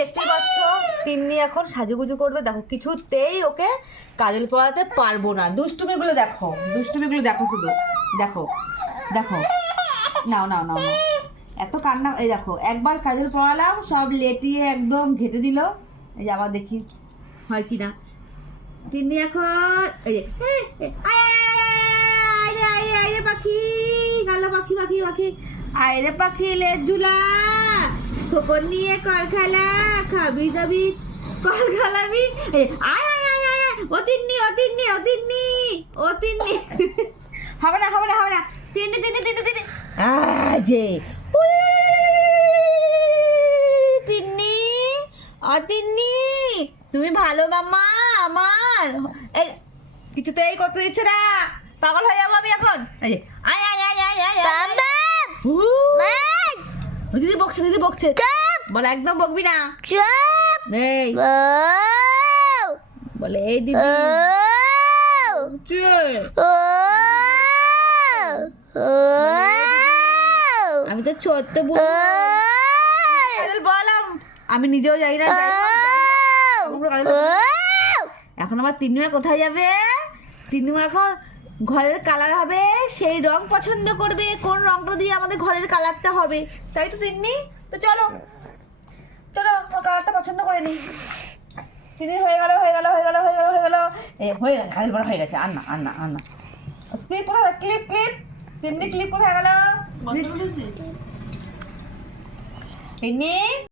দেখতেই পাচ্ছ? তিন্নি এখন সাজুগুজু করবে। দেখো, কিছুতেই ওকে কাজল পড়াতে পারব না। দুষ্টুমিগুলো দেখো দুষ্টুমিগুলো দেখো শুধু। দেখো দেখো। নাও নাও নাও এত কান্না, এই দেখো, একবার কাজল পড়ালাম, সব লেটিয়ে একদম ঘেটে দিল। এই আবার দেখি, হয় কি না? তিন্নি এখন, এই যে পাখি, গেল পাখি পাখি পাখি। আয় রে পাখি লে ঝুলা খোকর নিয়ে কর খেলা খাবি দাবি কল খেলাবি এই, আয় আয় আয় আয় ও তিন্নি ও তিন্নি ও তিন্নি ও তিন্নি। হবে না হবে না হবে না। তিন্নি তিন্নি তিন্নি তিন্নি। আজে তিন্নি ও তিন্নি তুমি ভালো মামা আমার। এই কিছুতেই করতে দিচ্ছে না। পাগল হয়ে যাব আমি এখন। আয় আয় আয় আয় আয় আয়, দিদি বকছে দিদি বকছে। বলে একদম বকবি না। এই বলে এই দিদি। চুপ। আমি তো ছোট্ট বললাম আমি নিজেও যাই না যাই না। এখন আমার তিনুয়া কোথায় যাবে? তিনুয়া এখন ঘরের কালার হবে সেই রং পছন্দ করবে। কোন রংটা দিয়ে আমাদের ঘরের কালারটা হবে? তাই তো তিন্নি তো চলো। চলো কালারটা পছন্দ করে নি। তিন্নি হয়ে গেল হয়ে গেল হয়ে গেল হয়ে গেল হয়ে গেল। এ হয়ে গেছে খালি বড় হয়ে গেছে। আর না আর না আর না। ক্লিপ কোথায়? ক্লিপ ক্লিপ তিন্নি ক্লিপ কোথায় গেল? তিন্নি